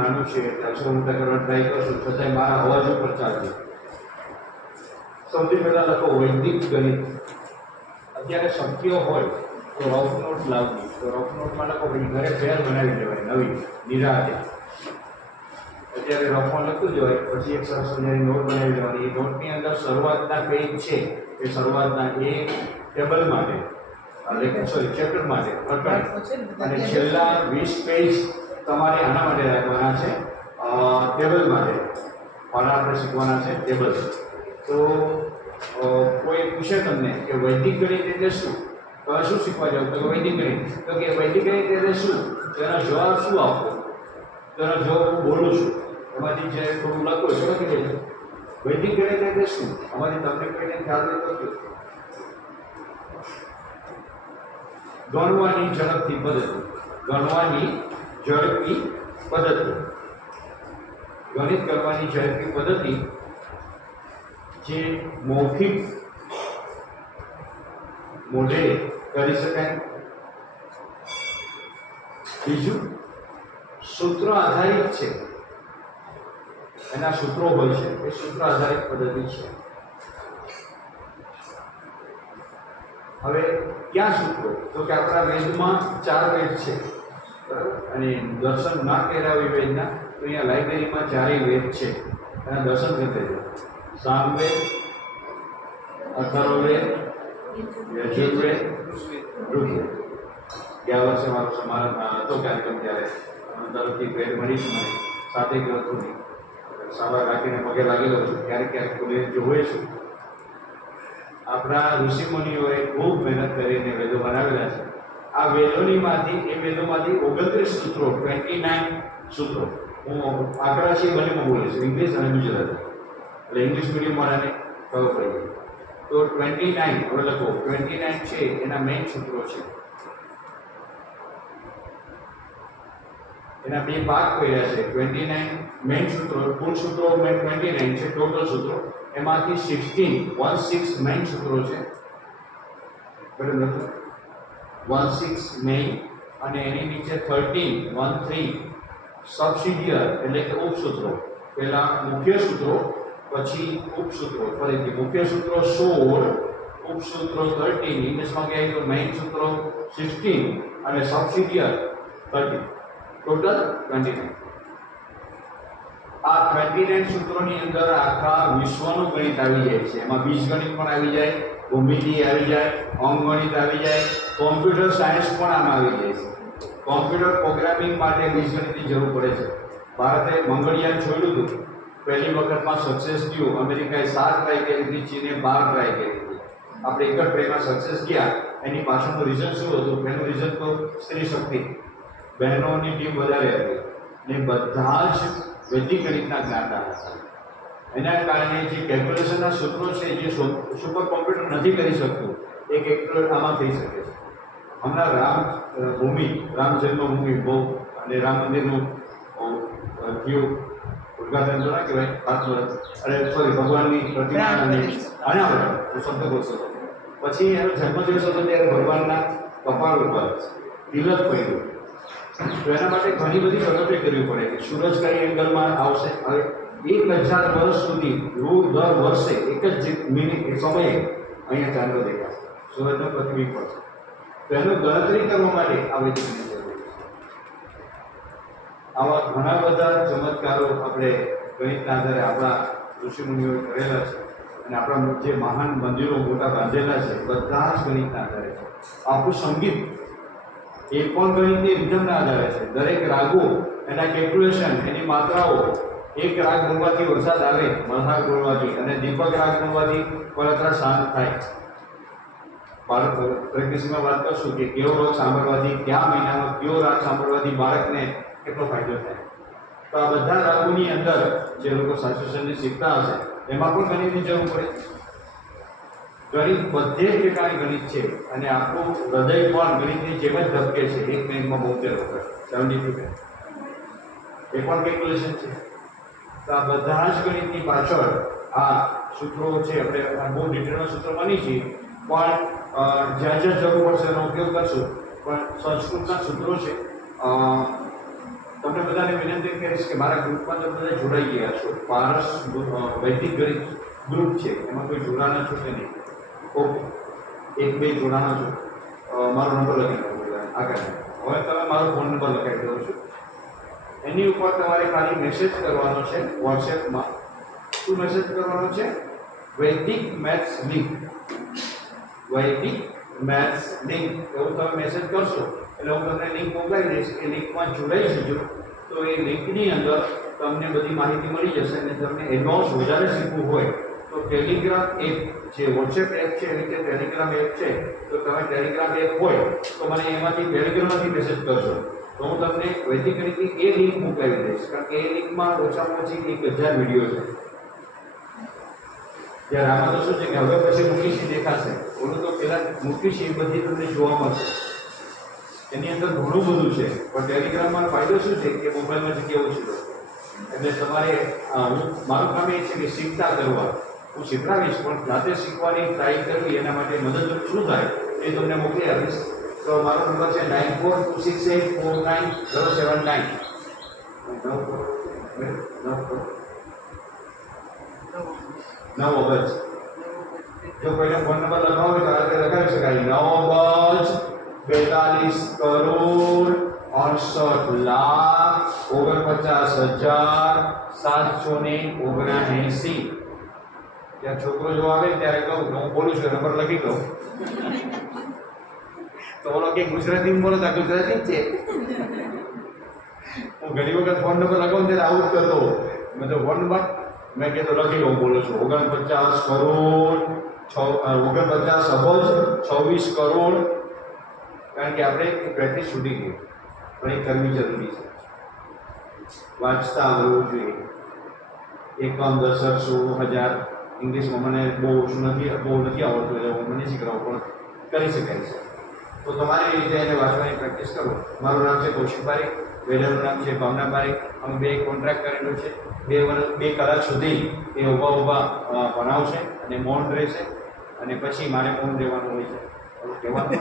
નાનું છે અક્ષર મોટા કરવા ટ્રાય કરશું, છતાંય મારા અવાજ ઉપર ચાલશે. સૌથી પહેલાં લખો વૈદિક ગણિત. અત્યારે શક્ય હોય તો રફ નોટ લાવવી, તો રફ નોટમાં લખો પછી ઘરે ફેર બનાવી લેવાય નવી નિરાતે. અત્યારે રફમાં લખતું જ હોય, પછી એક સરસ મજાની નોટ બનાવી લેવાની. એ નોટની અંદર શરૂઆતના પેજ છે એ શરૂઆતના એ ટેબલ માટે ચેપ્ટર માટે અને છેલ્લા 20 પેજ તમારે આના માટે રાખવાના છે, ટેબલ માટે. પાના આપણે શીખવાના છે ટેબલ. તો કોઈ પૂછે તમને કે વૈદિક ગણિત એટલે શું, તો શું શીખવા જાવ તો વૈદિક ગણિત, તો કે વૈદિક ગણિત એટલે શું, તેનો જવાબ શું આપવો? તેનો જવાબ હું બોલું છું, એમાંથી જે થોડું લખો છો લખી દેજો. વૈદિક ગણિત એટલે શું, આમાંથી તમને કોઈને ખ્યાલ હોય તો કહો. ગણવાની ઝડપથી પદ્ધતિ. ગણવાની ઝડપી પદ્ધતિ. ગણિત કરવાની ઝડપી પદ્ધતિ જે મૌખિક મોઢે કરી શકાય. બીજું સૂત્ર આધારિત છે, એના સૂત્રો હોય છે, એ સૂત્ર આધારિત પદ્ધતિ છે. હવે ક્યાં સૂત્રો, તો કે આપણા વેદમાં 4 વેદ છે, બરાબર. અને દર્શન ના કરાવી વેદના, તો અહીંયા લાઇબ્રેરીમાં 4 વેદ છે, એના દર્શન કરી દેજો. સામવેદ, અથર્વવેદ, યજુર્વેદ, ઋગ્વેદ. ગયા વર્ષે મારો સમારંભ હતો કાર્યક્રમ, ત્યારે તરફથી ભેટ મળી છે મને, સાથે ગયો હતો નહીં, સાવા રાખીને પગે લાગેલો છું. ક્યારેક ક્યારેક ખુલે જોવે છું. આપણા ઋષિમુનિઓએ ખૂબ મહેનત કરીને વેદો બનાવેલા છે. આ વેદોનીમાંથી એ વેદોમાંથી 29 સૂત્રો, 29 સૂત્રો. હું આંકડા છે બંનેમાં બોલીશ, ઇંગ્લિશ અને ગુજરાતી, એટલે ઇંગ્લિશ મીડિયમ વાળાને ખબર પડી ગઈ. તો 29 હવે લખો, 29 છે એના મેઇન સૂત્રો છે. એના 2 ભાગ પડ્યા છે. 29 મેઇન સૂત્રો, કુલ સૂત્રો 29 છે, ટોટલ સૂત્રો. એમાંથી 16 મેઇન સૂત્રો છે, બરાબર. 16 મેઇન, અને એની નીચે 13 સબસિડિયર એટલે કે ઉપસૂત્રો. પહેલા મુખ્ય સૂત્રો, પછી ઉપસૂત્રો. ફરીથી મુખ્ય સૂત્રો 16, ઉપસૂત્રો 13, ઇંગ્લિશમાં કહે તો મેઇન સૂત્રો 16 અને સબસિડિયર 13, ટોટલ 29. આ 29 સૂત્રોની અંદર આખા વિશ્વનું ગણિત આવી જાય છે. એમાં બીજગણિત પણ આવી જાય, ભૂમિતિ આવી જાય, અંકગણિત આવી જાય, કોમ્પ્યુટર સાયન્સ પણ આમાં આવી જાય છે. કોમ્પ્યુટર પ્રોગ્રામિંગ માટે બીજગણિતની જરૂર પડે છે. ભારતે મંગળયાન છોડ્યું હતું, પહેલી વખતમાં સક્સેસ થયું. અમેરિકાએ 7 ટ્રાય કરી હતી, ચીને 12 ટ્રાય કરી હતી. આપણે એક જ ટ્રાયમાં સક્સેસ ગયા. એની પાછળનું રીઝન શું હતું? પહેલું રીઝન તો સ્ત્રી શક્તિ, બહેનોની ટીમ વધારે હતી ને બધા જ વૈદિક ગણિતના જ્ઞાતા હતા. એના કારણે જે કેલ્ક્યુલેશનના સૂત્રો છે, જે સુપર કોમ્પ્યુટર નથી કરી શકતું, એ કેલ્ક્યુલેટ આમાં થઈ શકે છે. હમણાં રામ જન્મભૂમિ બહુ અને રામ મંદિરનું થયું ઉદઘાટન તો ના કહેવાય, અરે સોરી, ભગવાનની પ્રતિમા અને આના બધા શબ્દ બોલશો. પછી એનો જન્મદિવસ હતો ત્યારે ભગવાનના કપાળ ઉપર તિલક પડ્યું. તો એના માટે ઘણી બધી ગણતરી કરવી પડે કે સૂરજ કઈ એંગલમાં આવશે. હવે 1000 વર્ષ સુધી દર વર્ષે એક જ સમયે અહીંયા ચાંદ્ર દેખાશે, સૂરજનો પ્રતિબિંબ પડશે. તો એનું ગણતરી કરવા માટે આ વૈદિકની જરૂર છે. આવા ઘણા બધા ચમત્કારો આપણે ગણિતના આધારે આપણા ઋષિમુનિઓએ કરેલા છે. અને આપણા જે મહાન મંદિરો મોટા બાંધેલા છે, બધા જ ગણિતના આધારે છે. આપણું સંગીત એ પણ ગણિતની રિધમના આધારે છે. દરેક રાગો, એના કેલ્ક્યુલેશન, એની માત્રાઓ. એક રાગ બોલવાથી વરસાદ આવે, મલ્હાર બોલવાથી, અને દીપક રાગ બોલવાથી બળતરા શાંત થાય. બાળક પ્રેક્ટિસમાં વાત કરશું કે કેવો રાગ સાંભળવાથી, કયા મહિનામાં કયો રાગ સાંભળવાથી બાળકને કેટલો ફાયદો થાય. તો આ બધા રાગોની અંદર જે લોકો શાસ્ત્રસંગીત શીખતા હશે, એમાં પણ ગણિતની જરૂર પડે. ગણિત બધે પ્રકારની ગણિત છે, અને આપણું હૃદય પણ ગણિતની જેમ જ ધબકે છે. 1 મિનિટમાં 72 વખત, 72. એ પણ કેલ્ક્યુલેશન છે. તો આ બધા જ ગણિતની પાછળ આ સૂત્રો છે. આપણે બહુ ડિટેલમાં સૂત્રો બની છીએ, પણ જ્યાં જ્યાં જરૂર પડશે એનો ઉપયોગ કરશું. પણ સંસ્કૃતના સૂત્રો છે, તમને બધાને વિનંતી કરીશ કે મારા ગ્રુપમાં તમે બધા જોડાઈ ગયા છો. પારસ વૈદિક ગણિત ગ્રુપ છે, એમાં કોઈ જોડાના છો કે નહીં? ઓકે, એક બે જોડાના છો. મારો નંબર લખી દો આગળ. હવે તમે મારો ફોન નંબર લખાવી દઉં છું. એની ઉપર તમારે ખાલી મેસેજ કરવાનો છે વોટ્સએપમાં. શું મેસેજ કરવાનો છે? વૈદિક મેથ્સ લિંક. વૈદિક મેથ્સ લિંક એવું તમે મેસેજ કરશો એટલે હું તમને લિંક મોકલાવી દઈશ. એ લિંકમાં જોડાઈ જજો તો એ લિંકની અંદર તમને બધી માહિતી મળી જશે. અને તમને એડવાન્સ વધારે શીખવું હોય તો ટેલિગ્રામ એપ જે વોટ્સએપ એપ છે એવી રીતે ટેલિગ્રામ એપ છે, તો તમે ટેલિગ્રામ એપ હોય તો મને એમાંથી ટેલિગ્રામમાંથી મેસેજ કરશો તો હું તમને વૈદિક ગણિતની એ લિંક મોકલાવી દઈશ. કારણ કે એ લિંકમાં ઓછામાં ઓછી 1000 વિડીયો છે. જ્યારે આમાં તો શું છે કે હવે પછી મૂકીશી દેખાશે, ઓલું તો પહેલાં મૂકીશી એ બધી તમને જોવા મળશે. એની અંદર ઘણું બધું છે, પણ ટેલિગ્રામમાં ફાયદો શું છે કે મોબાઈલમાં જગ્યા ઓછી લો. એટલે તમારે મારું કામ એ છે કે શીખતા કરવા હું શીખવાડીશ, પણ જાતે શીખવાની ટ્રાય કરવી એના માટે મદદરૂપ શું થાય એ તમને મોકલી આપીશ. તો મારો નંબર છે 9426849079. નવો બજ. જો કોઈને ફોન નંબર લખાવો હોય તો આ રીતે લખાવી શકાય. 9,42,49,779. ત્યાં છોકરો જો આવે ત્યારે કહું હું બોલું છું, નંબર લખી દઉં તો ઓલો કે ગુજરાતીમાં બોલો તો ગુજરાતી જ છે. હું ઘણી વખત ફોન નંબર લખાવું ત્યારે આવું જ કરતો. મેં તો ફોન નંબર મેં કીધું લખી લઉં, બોલું છું 49 કરોડ 26 કારણ કે આપણે પ્રેક્ટિસ છૂટી ગઈ પણ એ કરવી જરૂરી છે. વાંચતા આવડવું જોઈએ. એકમ, દશક, 100,000 ઇંગ્લિશમાં મને બહુ નથી આવડતું એટલે હું મને શીખવાડું પણ કરી શકાય છે. તો તમારી રીતે એને વાંચવાની પ્રેક્ટિસ કરો. મારું નામ છે કૌશિક પારેખ, વેદાનું નામ છે ભાવના પારેખ. અમે બે કોન્ટ્રાક્ટ કરેલું છે. 2 કલાક સુધી એ ઊભા ભણાવશે અને મૌન રહેશે અને પછી મારે મૌન રહેવાનું હોય છે. કહેવાનું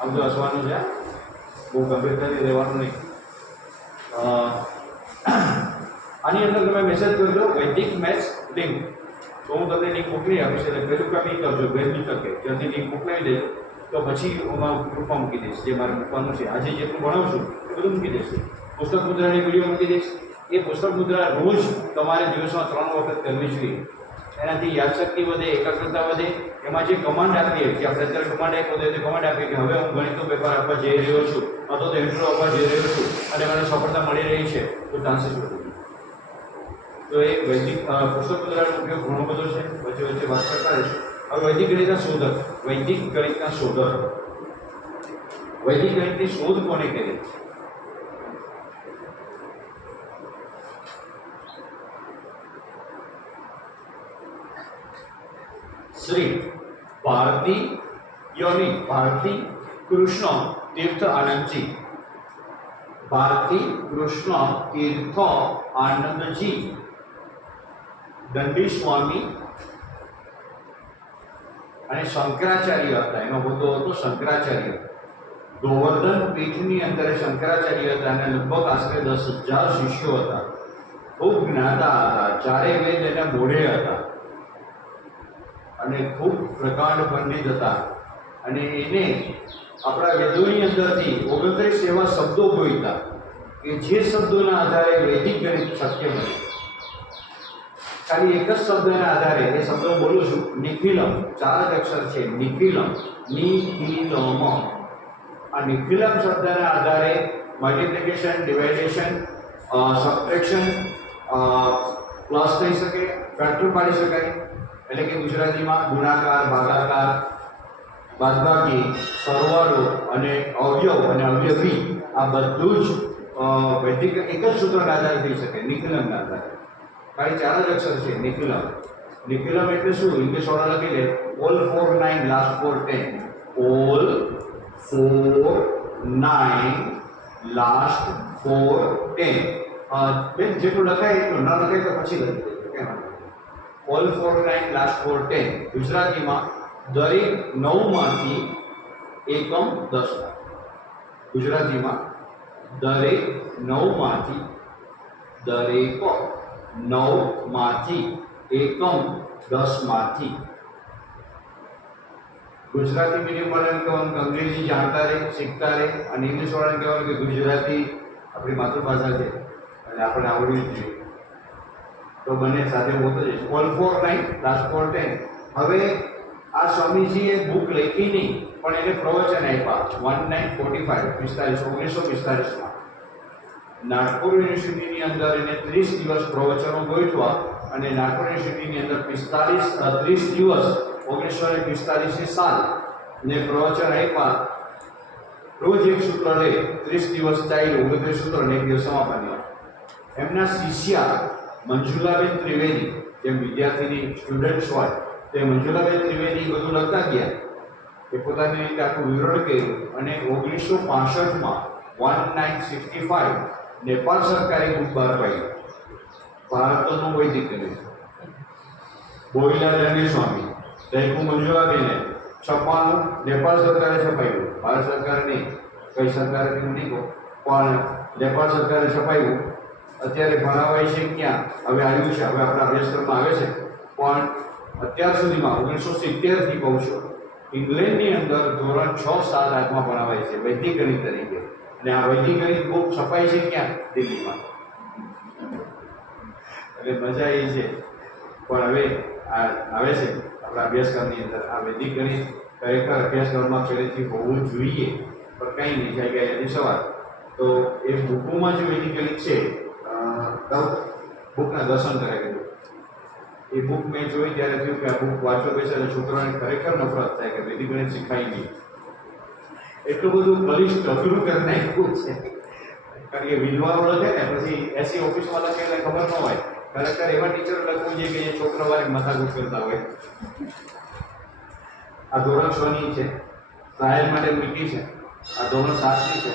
આમ તો હસવાનું છે, બહુ ગંભીરતાથી રહેવાનું નહીં. આની અંદર તમે મેસેજ કરજો વૈદિક મેથ્સ લિંક, તો હું તમને લિંક મોકલી આપીશ. એટલે પહેલું કામ એ કરજો વહેલી તકે જલ્દી લિંક મોકલાવી દેજો, તો પછી હું ગ્રુપમાં મૂકી દઈશ. જે મારે મૂકવાનું છે આજે જેટલું ભણાવું છું એ બધું મૂકી દઈશ. પુસ્તક મુદ્રાની વિડીયો મૂકી દઈશ. એ પુસ્તક મુદ્રા રોજ તમારે દિવસમાં 3 વખત કરવી જોઈએ. એનાથી યાદશક્તિ વધે, એકાગ્રતા વધે. એમાં જે કમાન્ડ આપીએ કે આપણે અત્યારે કમાન્ડ આપ્યો તો કમાન્ડ આપીએ કે હવે હું ગણિતનું પેપર આપવા જઈ રહ્યો છું અથવા તો ઇન્ટરવ્યુ આપવા જઈ રહ્યો છું અને મને સફળતા મળી રહી છે, તો ચાન્સીસ વધુ. તો એ વૈદિક પુસ્તક મુદ્રાનો ઉપયોગ ઘણો બધો છે, વચ્ચે વચ્ચે વાત કરતા રહીશું. હવે વૈદિક ગણિતના શોધક. વૈદિક ગણિતના શોધક. વૈદિક ગણિતની શોધ કોને કરી? શ્રી ભારતી કૃષ્ણ તીર્થ આનંદજી. ભારતી કૃષ્ણ તીર્થ આનંદજી દંડી સ્વામી અને શંકરાચાર્ય હતા. એનો હોદ્દો હતો શંકરાચાર્ય. ગોવર્ધન પીઠની અંદર શંકરાચાર્ય હતા અને લગભગ આશરે 10,000 શિષ્યો હતા. ખૂબ જ્ઞાતા હતા, ચારે વેદ એના મોઢે હતા અને ખૂબ પ્રકાંડ પંડિત હતા. અને એને આપણા વેદોની અંદરથી 29 એવા શબ્દો ગોઈતા કે જે શબ્દોના આધારે વૈદિક ગણિત શક્ય બને. ખાલી એક જ શબ્દના આધારે એ શબ્દો બોલું છું. નિખિલમ, 4 જ અક્ષર છે. નિખિલમ, નિખિલમ. આ નિખિલમ શબ્દના આધારે મલ્ટિપ્લિકેશન, ડિવાઇડેશન, સબટ્રેક્શન, પ્લસ થઈ શકે, ફેક્ટર પાડી શકાય. એટલે કે ગુજરાતીમાં ગુણાકાર, ભાગાકાર, બાદબાકી, સરવાળો અને અવયવ અને અવયવી આ બધું જ વૈદિક એક જ સૂત્રના આધારે થઈ શકે. નિખિલમના આધારે ખાલી 4 જ અક્ષર છે. નિખિલમ. નિખિલમ એટલે શું? ઇંગ્લિશ વાળા લખી લે all 4 9 last 4 10. all 4 9 last 4 10. બેન જેટલું લખાય એટલું, ન લખાય તો પછી લખી દેજો. કેમ? all 4 9 last 4 10. ગુજરાતીમાં દરેક 9માંથી એકમ 10. ગુજરાતીમાં દરેક 9માંથી એકમ 10માંથી ગુજરાતી મીડિયમ વાળાને કહેવાનું કે અંગ્રેજી જાણતા રહે, શીખતા રહે, અને ઇંગ્લિશ વાળાને કહેવાનું કે ગુજરાતી આપણી માતૃભાષા છે અને આપણે આવડવી જ જોઈએ. તો બંને સાથે હોતો જઈશ. All four 9 last four 10. હવે આ સ્વામીજીએ બુક લખી નહીં, પણ એને પ્રવચન આપ્યા 1945 નાગપુર યુનિવર્સિટીની અંદર એને 30 દિવસ પ્રવચનો ગોઠવા અને નાગપુર યુનિવર્સિટીની અંદર 30 દિવસ 1945 સાલ ને પ્રવચન આપ્યા. રોજ એક સૂત્ર લે, 30 દિવસ ચાલ્યું, 29 સૂત્ર ને એક દિવસ સમાપન. એમના શિષ્યા મંજુલાબેન ત્રિવેદી, જેમ વિદ્યાર્થીની સ્ટુડન્ટ્સ હોય તે મંજુલાબેન ત્રિવેદી બધું લખતા ગયા. એ પોતાની રીતે આખું વિવરણ કર્યું અને 1965 નેપાળ સરકારે બુક બહાર પાડી, ભારતનું વૈદિક ગણિત. બોઈલા રણવીર સ્વામી, દૈકુ મંજુલાબેને છપાનું નેપાળ સરકારે છપાયું, ભારત સરકાર નહીં, કઈ સરકારે નહીં કહો, પણ નેપાળ સરકારે છપાયું. અત્યારે ભણાવાય છે ક્યાં? હવે આવ્યું છે, હવે આપણા અભ્યાસક્રમમાં આવે છે, પણ અત્યાર સુધીમાં 1970 થી કહું છું, ઇંગ્લેન્ડની અંદર ધોરણ 6, 7, 8માં ભણાવાય છે વૈદિક ગણિત તરીકે. અને આ વૈદિક ગણિત બુક છપાય છે ક્યાં? દિલ્હીમાં. એટલે મજા એ છે. પણ હવે આવે છે આપણા અભ્યાસક્રમની અંદર આ વૈદિક ગણિત ખરેખર અભ્યાસક્રમમાં પહેલેથી હોવું જોઈએ, પણ કંઈ નહીં થાય ગયા એની સવાલ. તો એ બુકોમાં જે વૈદિક ગણિત છે, બુકના દર્શન કરાવી. એ બુક મેં જોઈ ત્યારે થયું કે આ બુક વાંચો બેસે અને છોકરાઓને ખરેખર નફરત થાય કે વૈદિક ગણિત શીખાય નહીં. એટલું બધું કલિષ્ઠ અઘરું કરી નાખ્યું છે. કારણ કે વિદ્વાનો લખે ને પછી એસી ઓફિસમાં લખે એટલે ખબર ન હોય. ખરેખર એવા ટીચર લખવું જોઈએ કે જે છોકરા વાળી માથાકૂટ કરતા હોય. આ ધોરણ 6 ની છે, ટ્રાયલ માટે મૂકી છે. આ ધોરણ 7 ની છે,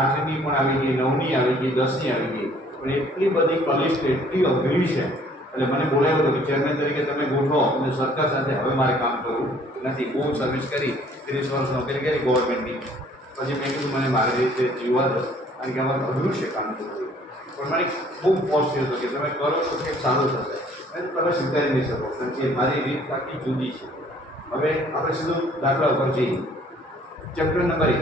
8 ની પણ આવી ગઈ, 9 ની આવી ગઈ, 10 ની આવી ગઈ. પણ એટલી બધી કલિષ્ઠ, એટલી અઘરી છે. એટલે મને બોલાવ્યો હતો કે ચેરમેન તરીકે તમે ગોઠવો અને સરકાર સાથે હવે મારે કામ કરવું નથી. બહુ સર્વિસ કરી, 30 વર્ષ નોકરી કરી ગવર્મેન્ટની. પછી મેં કીધું મને મારી રીતે જીવવા દો, કારણ કે અમારે અઘરું છે કામ કરવું. પણ મને બહુ ફોર્સ થયો હતો કે તમે કરો તો કંઈક સારું થશે, અને તમે સ્વીકારી નહીં શકો, કારણ કે મારી રીત આખી જુદી છે. હવે આપણે સીધું દાખલા ઉપર જઈએ. ચેપ્ટર નંબર 1,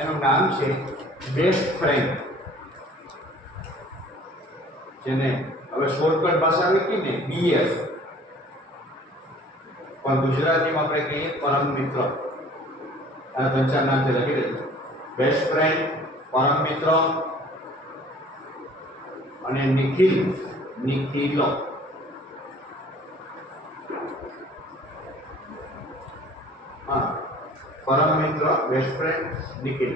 એનું નામ છે બેસ્ટ ફ્રેન્ડ. જેને હવે શોર્ટકટ ભાષા આવી ગઈ ને BF, પણ ગુજરાતીમાં આપણે કહીએ પરમ મિત્ર. આ 3-4 નામ છે, લખી દેજો. બેસ્ટ ફ્રેન્ડ, પરમ મિત્ર અને નિખિલો. હા, પરમ મિત્ર, બેસ્ટ ફ્રેન્ડ, નિખિલ.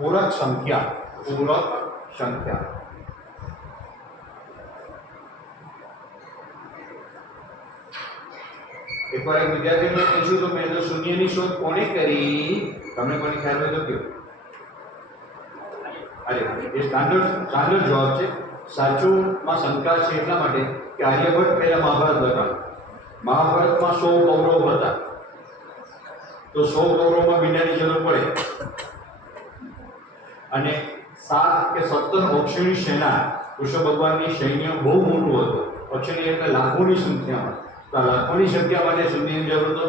પૂરક સંખ્યા. એકવાર એક વિદ્યાર્થીને પૂછ્યું તો મેં તો શૂન્યની શોધ કોણે કરી? તમને કોને ખ્યાલ હોય તો કહો. અરે એ સ્ટાન્ડર્ડ જવાબ છે. સાચુંમાં શંકા છે એટલા માટે કે આર્યભટ્ટ પહેલા મહાભારત લખાણ. મહાભારતમાં 100 કૌરવ હતા, તો 100 કૌરવમાં બીજાની જરૂર પડે. અને 7 કે 17 અક્ષરની સેના, કૃષ્ણ ભગવાનની સૈન્ય બહુ મોટું હતું. અક્ષરની એટલે લાખોની સંખ્યામાં. તો આ લાખોની સંખ્યા માટે શૂન્યની જરૂર તો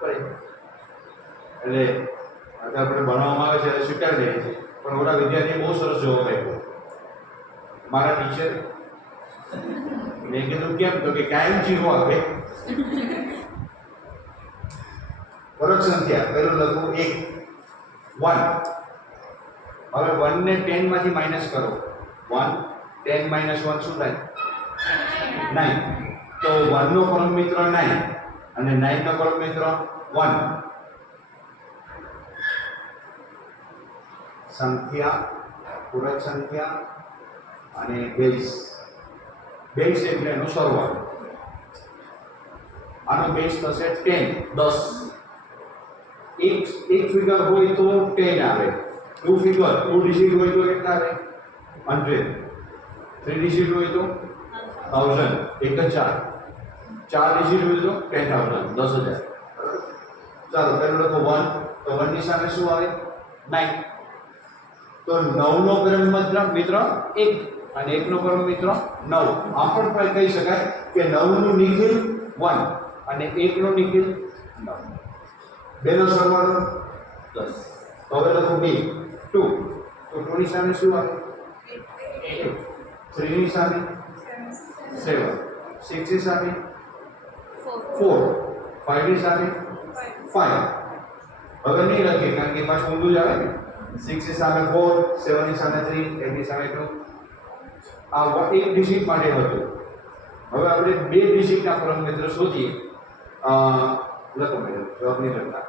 પડે. એટલે આપણે ભણવામાં આવે છે એટલે સ્વીકારી લઈએ છીએ. પણ ઓલા વિદ્યાર્થીએ બહુ સરસ જવાબ આપ્યો મારા ટીચર. મેં કીધું કેમ? તો કે કાયમ જીરો આપે. પૂરક સંખ્યા પહેલું લખું 1, 1. હવે 1 ને 10 માંથી માઇનસ કરો. 1, 10 - 1 શું થાય? 9. તો 1 નો પરમ મિત્ર 9 અને 9 નો પરમ મિત્ર 1. સંખ્યા, પૂરક સંખ્યા અને બેઝ. બેઝ એટલે એનો સરવાળો. આનો બેઝ થશે 10. એક ફિગર હોય તો 10 આવે. 2 ફિગર 2 ડિજિટ હોય તો કેટલા આવે? 100. 3 ડિજિટ હોય તો 1000. 1000. 4 ડિજિટ હોય તો 10,000 10,000. ચાલો પહેલું લખો 1, તો 1 ની સામે શું આવે 9. તો 9 નો પરમ મિત્ર 1 અને 1 નો પરમ મિત્ર 9. આમ પણ કહી શકાય કે 9 નું નિખિલ 1 અને 1 નું નિખિલ 9. બેનો સરવાળો 10. હવે લખો 2 2, તો 2 ની સામે શું આવે 8. 3 ની સામે 7. 6 ની સામે 4. 5 ની સામે 5. હવે નહીં લખીએ કારણ કે પાછું ઊંધું જ આવે ને. 6 ની સામે 4, 7 ની સામે 3, 8 ની સામે 2. આ એક ડિજિટ માટે હતું. હવે આપણે બે ડિજિટના પરમ મિત્ર શોધીએ. લખો મેડમ, જવાબ નહીં લખતા.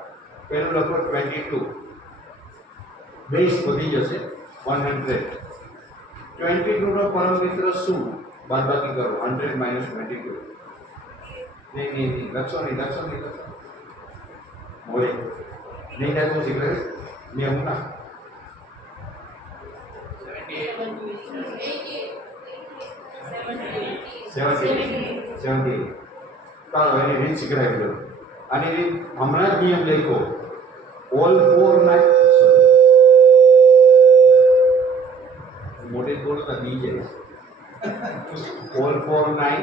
પહેલું લખો 22. બેઝ વધી જશે 100. 22 નો પરમ મિત્ર શું? બાદબાકી કરો. 100 - 22. નહીં લખશો નહીં. મોડે નહીં લખવું શીખે મેં હું ના 70. ચાલો એની રીત શીખડાવી દો. આની રીત હમણાં જ નિયમ લખો. ઓલ 4 9 મોડે બોલતા બી જાય. All 4 9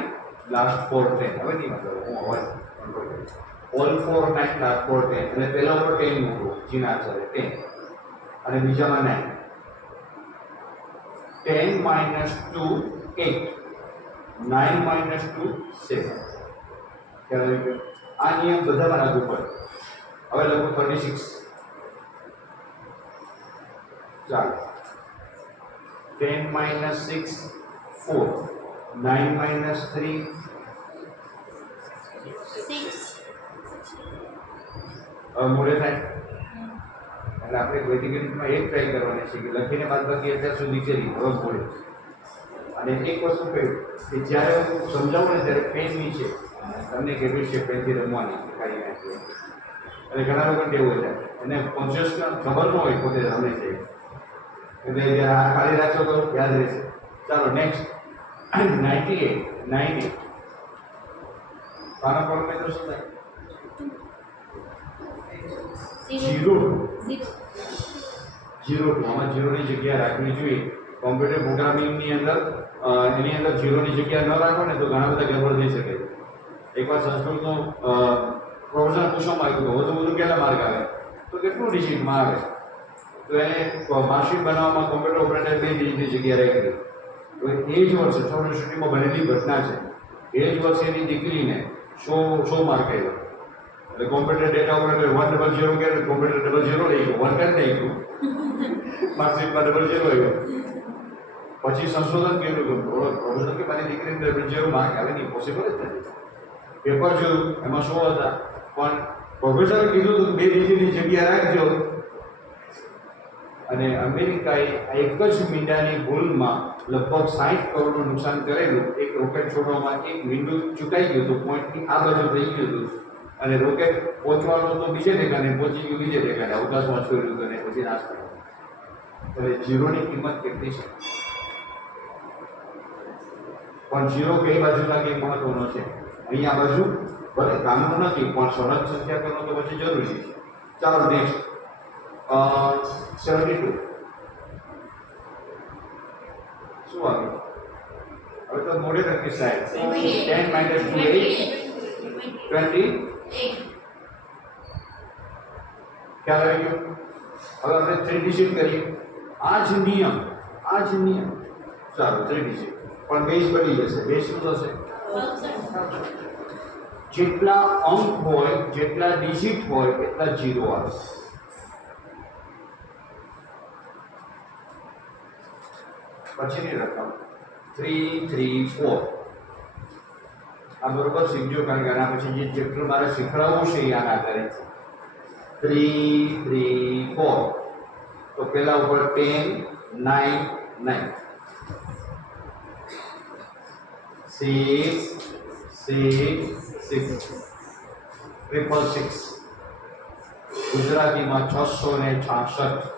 last 4 10. હવે નહીં મતલબ હું અવાજ કંટ્રોલ કરીશ. ઓલ 4 9 લાસ્ટ 4 10 અને પહેલા ઉપર 10 મૂકો જીના આધારે 10 અને બીજામાં 9. 10 - 2 8. 9 - 2 7. ખ્યાલ આવી ગયો? આ નિયમ બધામાં લાગુ પડે. હવે લખો 36. ચાલો 10 - 6 4. 9 - 3 6. મોડે થાય એટલે આપણે વેદિકમાં એક ટ્રાય કરવાની છે કે લખીને બાદબાકી અત્યાર સુધી કરી હવે મોડે. અને એક વસ્તુ કહ્યું કે જ્યારે હું સમજાવું ને ત્યારે પેન નીચે તમને કેટલી છે પેનથી રમવાની ખાલી નાખી. અને ઘણા લોકો ટેવું હોય એને કોન્શિયસ ખબર ન હોય પોતે રમે છે એટલે જ્યારે આ ખાલી રાખશો તો યાદ રહેશે. ચાલો નેક્સ્ટ 98 98. આના પર મેં તો શું થાય 0 આમાં 0 ની જગ્યા રાખવી જોઈએ. કોમ્પ્યુટર પ્રોગ્રામિંગની અંદર એની અંદર 0 ની જગ્યા ન રાખો ને તો ઘણા બધા ગડબડ થઈ શકે છે. એકવાર સંસ્કૃતનો પ્રોફેસર પૂછવામાં આવ્યું હતું વધુ કેટલા માર્ક આવે તો કેટલું ડિજિટમાં આવે તો એને માર્કશીટ બનાવવામાં કોમ્પ્યુટર ઓપરેટર 2 ડિજિટની જગ્યા રાખી. તો એ જ વર્ષે યુનિવર્સિટીમાં બનેલી ઘટના છે. એ જ વર્ષે એની દીકરીને 100 માર્ક આવ્યો. એટલે કોમ્પ્યુટર ડેટા ઓપરેટર 100 કે કોમ્પ્યુટર 00 લઈ ગયો 1 કરી નાખ્યું માર્કશીટમાં 00 આવ્યો. પછી સંશોધન કર્યું કે પ્રોફેસર કે મારી દીકરીને 00 માર્ક આવે નહીં પોસિબલ જ નથી. પેપર જોયું એમાં 100 હતા પણ પ્રોફેસરે કીધું હતું 2 ડિજિટની જગ્યા રાખજો. અને અમેરિકાએ આ એક જ મીંડાની ભૂલમાં લગભગ 60 કરોડનું નુકસાન કરેલું. એક રોકેટ છોડવામાં એક મીંડું ચૂકાઈ ગયું હતું, પોઈન્ટની આ બાજુ થઈ ગયું હતું અને રોકેટ પહોંચવાનું તો બીજે ઠેકાને પહોંચી ગયું બીજે ઠેકાને અવકાશમાં છોડ્યું હતું અને પછી નાશ કર્યો. એટલે 0ની કિંમત કેટલી છે પણ 0 કઈ બાજુ લાગે એ મહત્વનો છે. અહીંયા બાજુ ભલે કામનું નથી પણ સહજ સંખ્યા કરવો તો પછી જરૂરી છે. ચાલો નેક્સ્ટ 72 શું આવ્યું? હવે તો મોડે નક્કી સાહેબ 10 - 2 8 20 ખ્યાલ આવી ગયો? હવે આપણે 3 ડિજિટ કરીએ. આ જ નિયમ ચાલો 3 ડિજિટ પણ બેઝ બની જશે. બેઝ શું થશે? જેટલા અંક હોય જેટલા ડિજિટ હોય એટલા 0 આવે. પછીની રકમ 3 3 4. આ બરોબર શીખજો કારણ કે આના પછી જેટલું મારે શીખવાડવું છે એ આના આધારે 3 3 4. તો પેલા ઉપર 10 9 9 6 6 6 666. ગુજરાતીમાં 666.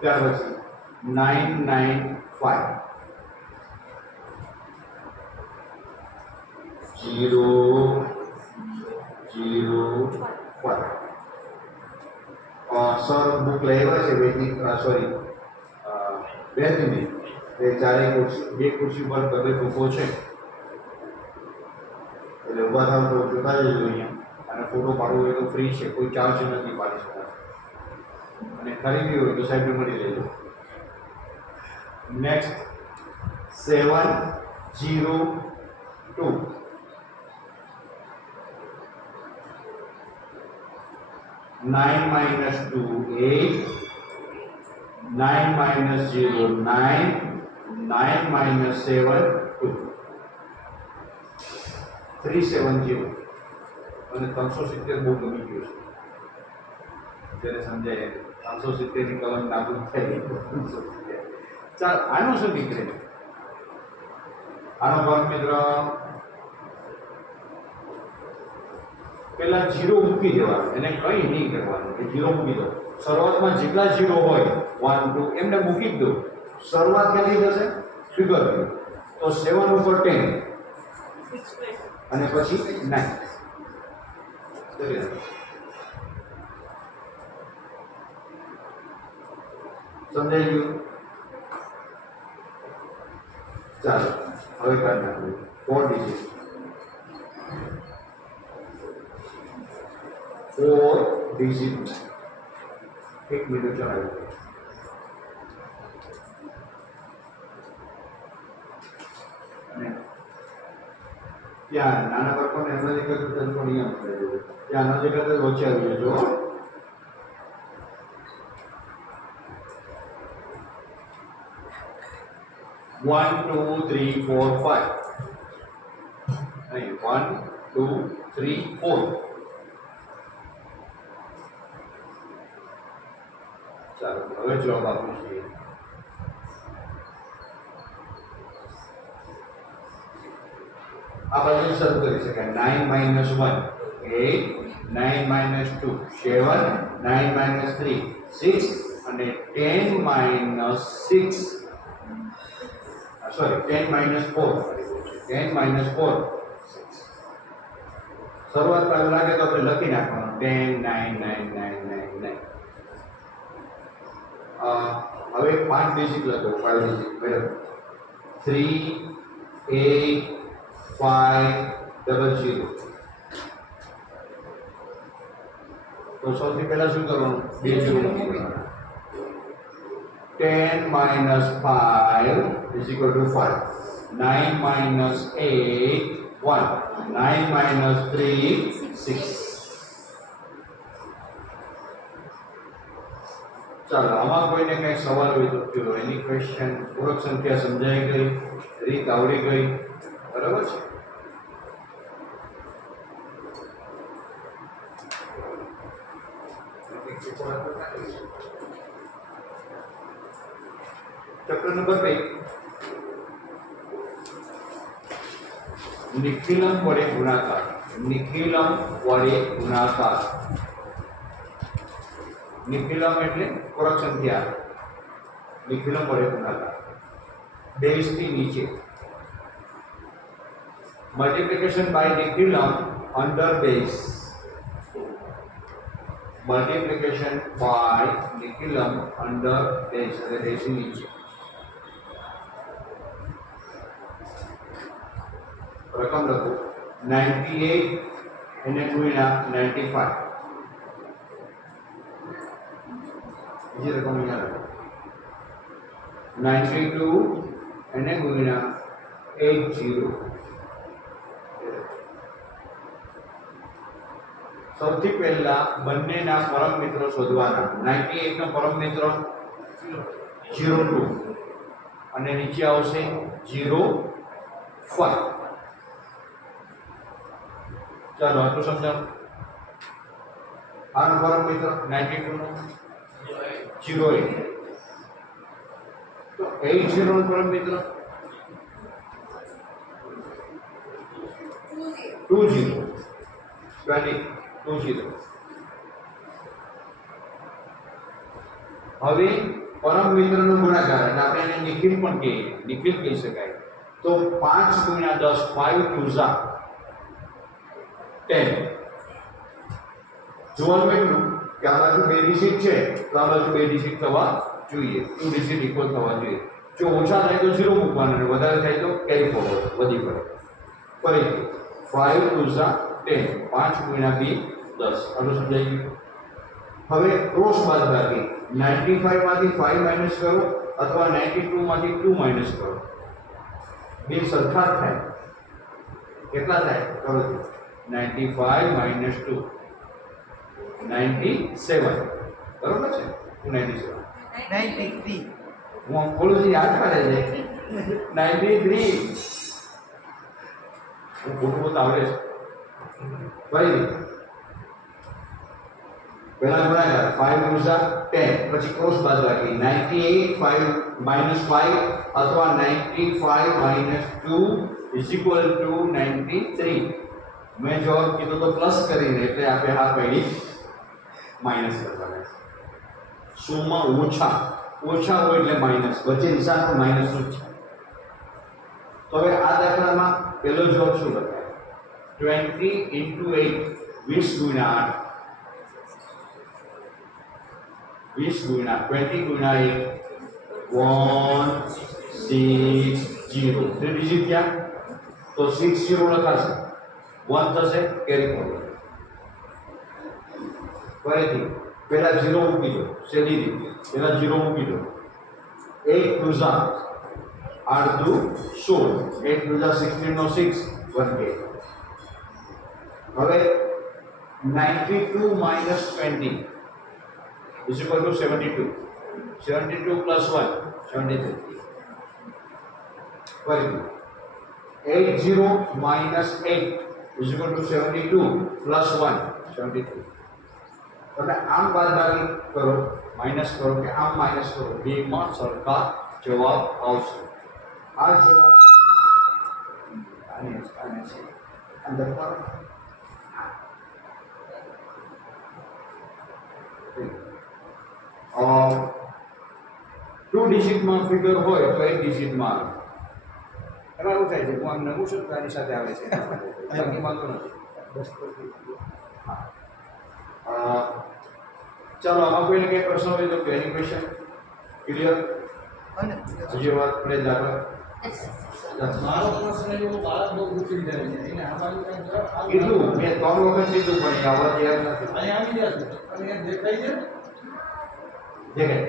ત્યાર પછી 995. 0 0 1. સર બુક લેવા છે વૈદિક સોરી બે મિનિટ એ ચારે ખુરશી બે ખુરશી પર બધે બુકો છે એટલે ઉભા થાવ તો જોતા જજો અહીંયા અને ફોટો પાડવો હોય તો ફ્રી છે કોઈ ચાર્જ નથી પાડી શકતા અને ખરીદવી હોય તો સાઈડ મળી લેજો નેક્સ્ટ 7 0 2 9 minus 2 8 9 minus 0 9 9 minus 7 2 370 અને 370 બહુ ગમી ગયું છે જ્યારે સમજાય 370 ની કલમ નાબૂદ થઈ ચાલ આનું શું નીકળે આનો ભાગ મિત્ર પેલા 0 મૂકી દેવાનું એને કંઈ નહીં કરવાનું કે 0 મૂકી દો શરૂઆતમાં જેટલા 0 હોય 1 2 એમને મૂકી દો શરૂઆત ક્યાંથી થશે ફિગર તો 7 ઉપર 10 અને પછી 9 સમજાઈ ગયું ચાલો હવે કરી નાખવું 4 ડિજિટ 4 ડિજિટ 1 મિનિટ ચલાવ્યું અને ત્યાં નાના બાળકોને એમના જે કરતું તેનો નિયમ છે ત્યાં આના જે કરતા વચ્ચે આવી જજો 1 2 3 4 5 નહીં 1 2 3 4 ચાલો હવે જવાબ આપું છું આ બધું શરૂ કરી શકાય 9 minus 1 8 9 minus 2 7 9 minus 3 6 અને 10 minus 6 sorry 10 minus 4 10 minus 4 શરૂઆત પહેલા લાગે તો આપણે લખી નાખવાનું 10 9 9 9 9 9 હવે 5 ડિજિટ લખો 5 ડિજિટ બરાબર 3 8 5 0 તો સૌથી પહેલા શું કરવાનું બે ઝીરો મૂકી દેવાના 10 minus 5 is equal to 5. 9 minus 8, 1. 9 minus 3, 6. ચાલો આમાં કોઈને કઈ સવાલ હોય તો કયો એની ક્વેશ્ચન પૂરક સંખ્યા સમજાઈ ગઈ રીત આવડી ગઈ બરાબર છે ચક્ર નંબર 2 નિખિલમ વડે ગુણાકાર નિખિલમ વડે ગુણાકાર નિખિલમ એટલે પૂરક સંખ્યા નિખિલમ વડે ગુણાકાર બેઝ થી નીચે multiplication by Nikhilam under base multiplication by Nikhilam under base એટલે બેઝ થી નીચે રકમ લખો 98 એને ગુણ્યા 95 બીજી રકમ અહીંયા લખો 92 એને ગુણ્યા 80 સૌથી પહેલા બંનેના પરમ મિત્રો શોધવાના 98 નો પરમ મિત્ર 02 અને નીચે આવશે 05 ચાલો આટલું સમજાવો આનો પરમ મિત્ર 92 નો 08 તો 80 નો પરમ મિત્ર 20 હવે પરમ મિત્રનો ગુણાકાર એટલે આપણે એને નિખિલ પણ કહીએ નિખિલ કહી શકાય તો 5 ગુણ્યા 10 5 2 ઝા 10 જોવાનું એટલું કે આ બાજુ 2 ડિજિટ છે તો આ બાજુ 2 ડિજિટ થવા જોઈએ, 2 ડિજિટ ઇક્વલ થવા જોઈએ. જો ઓછા થાય તો 0 મૂકવાનું અને વધારે થાય તો કેરી ફોરવર્ડ વધી પડે. ફરીથી 5 2 10, 5 ગુણ્યા 2 10. આટલું સમજાઈ ગયું? હવે ક્રોસ બાદબાકી 95 માંથી 5 માઈનસ કરો અથવા 92 માંથી 2 માઈનસ કરો. બે સરખા જ થાય. કેટલા થાય? કરો 95 માઈનસ 2 97. બરોબર છે? 97 93. હું બોલું છું યાદ કરે છે 93. હું ખોટું બોલતા આવડે છે. ફરી પહેલા ગુણાકાર 5 ગુણ્યા 10 પછી ક્રોસ બાદબાકી 98 5 minus 5 અથવા 95 minus 2 is equal to 93. મેં જવાબ કીધો તો પ્લસ કરીને એટલે આપણે હા પડી માઈનસ કરવાના છે. શું માં ઓછા હોય એટલે માઈનસ, વચ્ચે નિશાન પણ માઈનસ જ છે. તો હવે આ દાખલામાં પહેલો જવાબ શું લખાય? 20 into 8 20 ગુણ્યા 8 20 ગુણ્યા 20 ગુણ્યા 8 160. 3 ડિજિટ ક્યાં? તો 60 લખાશે, 1 થશે, કેરી ફોરવર્ડ. ફરીથી પહેલા 0 મૂકી દો, સીધી રીતે પહેલા 0 મૂકી દો. 8 2 8 2 16, 8 2 16 નો 6 1 હવે 92 minus 20 is equal to 72. 72 plus 1 73. ફરીથી 80 minus 8 is equal to 72 plus 1 73. તમે આમ બાદબાકી કરો, માઈનસ કરો કે આમ માઈનસ કરો, બેમાં સરખા જવાબ આવશે. આ જવાબ આને છે અંદર પર ટુ ડિજિટમાં ફિગર હોય તો 1 ડિજિટમાં આવે. એમાં એવું થાય છે હું આમ નમું છું તો એની સાથે આવે છે, બાકી વાંધો નથી. હા ચાલો આમાં કોઈને કઈ પ્રશ્ન હોય તો ક્વેરી ક્વેશ્ચન ક્લિયર? હજી વાત આપણે જ આગળ મારો પ્રશ્ન એવો બાળક બહુ ઉછળી જાય છે એને આ બાજુ કંઈ જવાબ કીધું મેં 3 વખત કીધું પણ એ આવવા તૈયાર નથી. અહીં આવી ગયા છે અને એ દેખાય છે દેખાય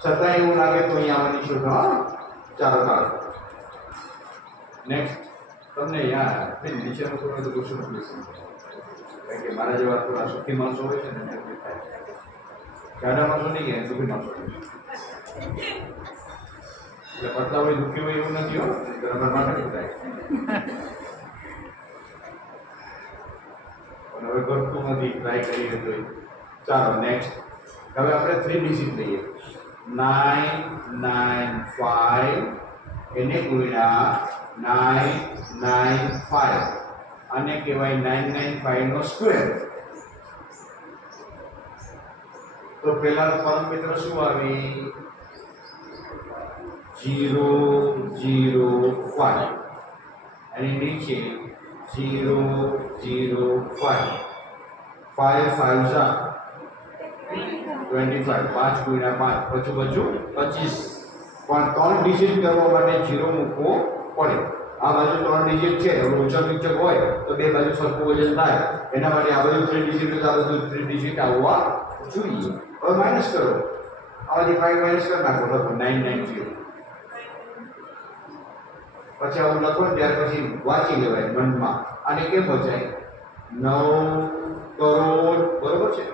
છતાં એવું લાગે તો અહીં આવવાની શું હા ચાલો ચાલો નેક્સ્ટ. તમને યાર નીચેનું થોડું તો પૂછવું પડશે કારણ કે મારા જેવા થોડા સુખી માણસો હોય છે ને એટલે થાય. ગાડા માણસો નહીં ગયા સુખી માણસો હોય છે એટલે પડતા હોય દુઃખી હોય એવું નથી હો, તમારા માટે થાય. પણ હવે કરતું નથી, ટ્રાય કરીએ તો. ચાલો નેક્સ્ટ. હવે આપણે 3 ડિજિટ લઈએ 995 એને ગુણ્યા 995 આને કહેવાય 995 નો સ્ક્વેર. તો પહેલા પરમમિત્ર શું આવી? 005 અને નીચે 005 5 5 25 5 ગુણ્યા 5 25 પણ 3 ડિજિટ કરવા માટે 0 મૂકવો પડે. આ બાજુ 3 ડિજિટ છે, હવે ઊંચો નીચો હોય તો બે બાજુ સરખું વજન થાય, એના માટે આ બાજુ 3 ડિજિટ તો આ બાજુ 3 ડિજિટ આવવા જોઈએ. હવે માઈનસ કરો, આમાંથી 5 માઈનસ કરી નાખો, લખો 990. પછી આવું લખો ત્યાર પછી વાંચી લેવાય મનમાં. આને કેમ વચાય? 9 કરોડ બરોબર છે,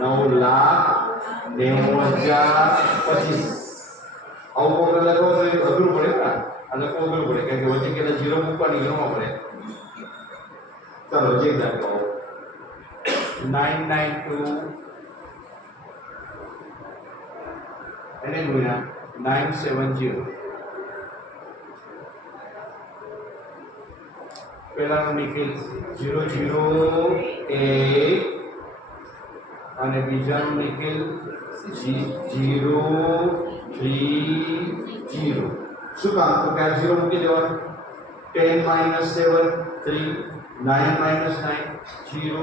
9,90,025. આવું કોઈ લખો તો અઘરું પડે ને, આ લખવું અઘરું પડે કારણ કે વચ્ચે કેટલા 0 મૂકવાની જરૂર પડે. ચાલો જે દાખલો 992 એને ગુણ્યા 970. પહેલાનો નિખિલ 008 અને બીજાનો નિખિલ 030. શું કામ? તો કે આ 0 મૂકી દેવાનું, 10 minus 7 3 9 minus 9 0.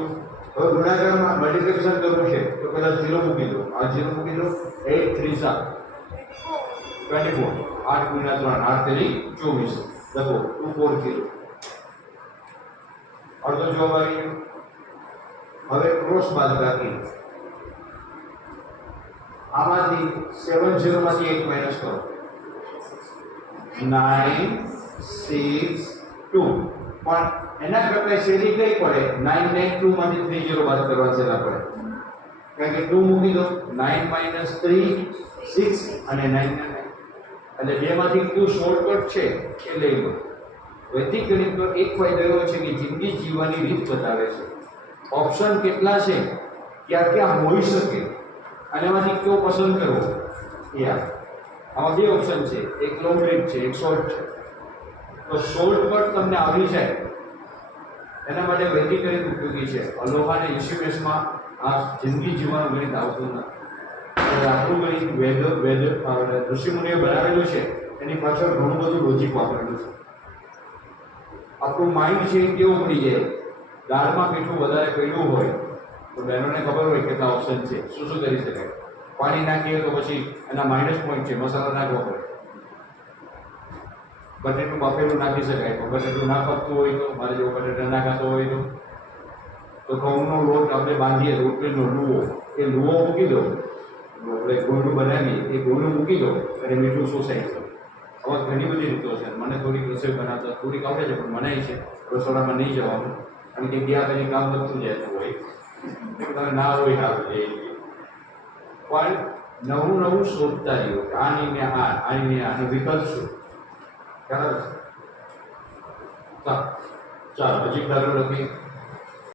હવે ગુણાકારમાં મલ્ટીપ્લિકેશન કરવું છે તો પહેલા 0 મૂકી દો, આ 0 મૂકી દો. 8 3 24, 8 ગુણ્યા 3 8 તેરી 24 લખો 240. અડધો જવાબ આવી ગયો. હવે ક્રોસ બાદબાકી, આમાંથી 70 માંથી 1 માઈનસ કરો, 9 6 2. પણ એના કરતા સહેલી કઈ પડે? 9 ને 2 માંથી 30 બાદ કરવા સહેલા પડે, કારણ કે 2 મૂકી દો. 9 minus 3 6 અને 9 ને 9 એટલે બેમાંથી કયું શોર્ટકટ છે એ લઈ લો. વૈદિક ગણિતનો એક ફાયદો એવો છે કે જિંદગી જીવવાની રીત બતાવે છે. ઓપ્શન કેટલા છે, ક્યાં ક્યાં હોઈ શકે અને એમાંથી કયો પસંદ કરવો એ આમાં બે ઓપ્શન છે, એક લોંગ રીત છે, એક શોર્ટ છે. તો શોર્ટકટ તમને આવડી જાય એના માટે વૈદિક ગણિત ઉપયોગી છે. અલોહા અને ઈશિમેશમાં આ જિંદગી જીવવાનું ગણિત આવતું નથી. આપણું ગણિત વેદ ઋષિમુનિએ બનાવેલું છે, એની પાછળ ઘણું બધું લોજિક વાપરેલું છે. આપણું માઇન્ડ છે એ કેવું પડી જાય, દાળમાં મીઠું વધારે પડ્યું હોય તો બહેનોને ખબર હોય કેટલા ઓપ્શન છે, શું શું કરી શકાય. પાણી નાખીએ તો પછી એના માઇનસ પોઈન્ટ છે, મસાલા નાખવા પડે. બટેટું બાફેલું નાખી શકાય, તો બટેટું ના પકતું હોય તો, મારે જેવો બટેટા ના ખાતો હોય તો ઘઉંનો લોટ આપણે બાંધીએ, રોટલીનો લુવો, એ લુવો મૂકી દો, આપણે ગોળનું બનાવીએ એ ગોળનું મૂકી દો અને મીઠું શોષાય છે. આવા ઘણી બધી રીતો છે. મને થોડીક રસોઈ બનાવતા થોડીક આવડે છે, પણ મનાય છે રસોડામાં નહીં જવાનું, કારણ કે ત્યાં પછી કામ વધતું જતું હોય, તમે ના હોય સારું છે. પણ નવું શોધતા રહ્યો કે આની ને આની ને આનો વિકલ્પ શું. બરાબર છે. ચાલો હજી દાખલો લખી.